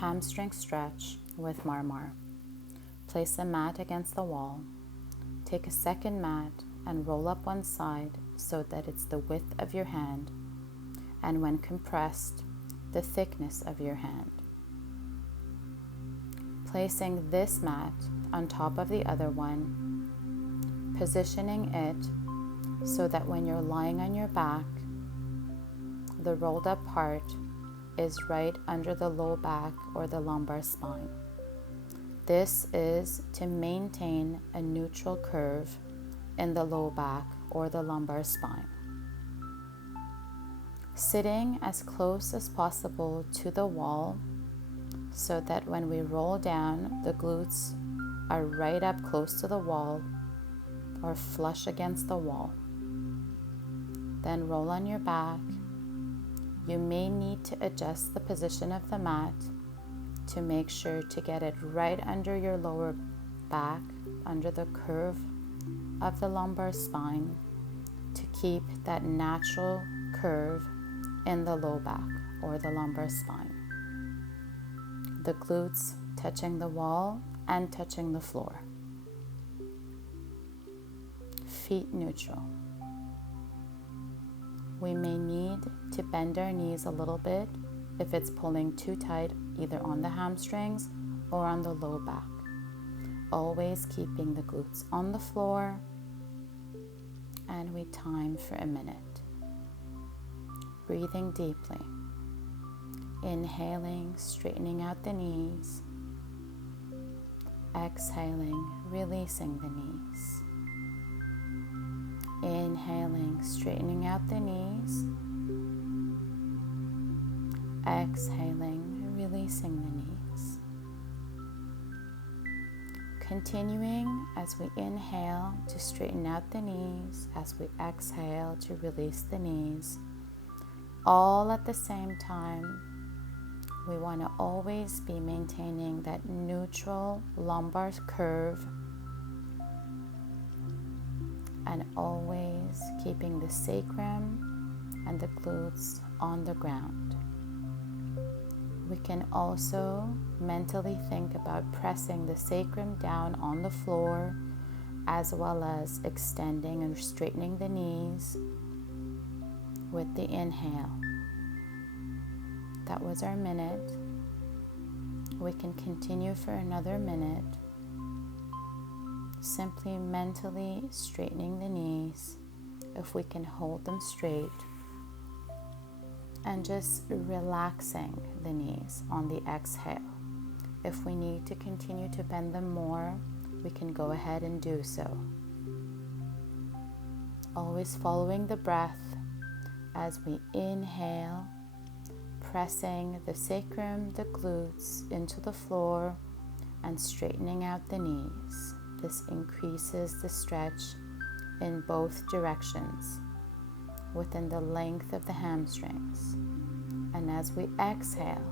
Hamstring stretch with Marmar. Place the mat against the wall. Take a second mat and roll up one side so that it's the width of your hand, and when compressed, the thickness of your hand. Placing this mat on top of the other one, positioning it so that when you're lying on your back, the rolled up part is right under the low back or the lumbar spine. This is to maintain a neutral curve in the low back or the lumbar spine. Sitting as close as possible to the wall so that when we roll down, the glutes are right up close to the wall or flush against the wall. Then roll on your back. You may need to adjust the position of the mat to make sure to get it right under your lower back, under the curve of the lumbar spine, to keep that natural curve in the low back or the lumbar spine. The glutes touching the wall and touching the floor. Feet neutral. We may need to bend our knees a little bit if it's pulling too tight either on the hamstrings or on the low back. Always keeping the glutes on the floor, and we time for a minute. Breathing deeply. Inhaling, straightening out the knees. Exhaling, releasing the knees. Inhaling, straightening out the knees. Exhaling, releasing the knees. Continuing as we inhale to straighten out the knees, as we exhale to release the knees. All at the same time, we want to always be maintaining that neutral lumbar curve and always keeping the sacrum and the glutes on the ground. We can also mentally think about pressing the sacrum down on the floor, as well as extending and straightening the knees with the inhale. That was our minute. We can continue for another minute, simply mentally straightening the knees if we can hold them straight, and just relaxing the knees on the exhale. If we need to continue to bend them more, we can go ahead and do so. Always following the breath as we inhale, pressing the sacrum, the glutes into the floor and straightening out the knees. This increases the stretch in both directions within the length of the hamstrings. And as we exhale,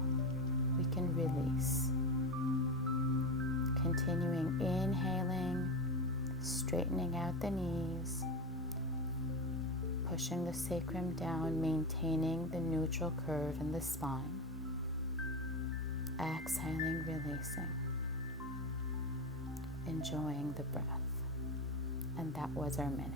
we can release. Continuing inhaling, straightening out the knees, pushing the sacrum down, maintaining the neutral curve in the spine. Exhaling, releasing. Enjoying the breath. And that was our minute.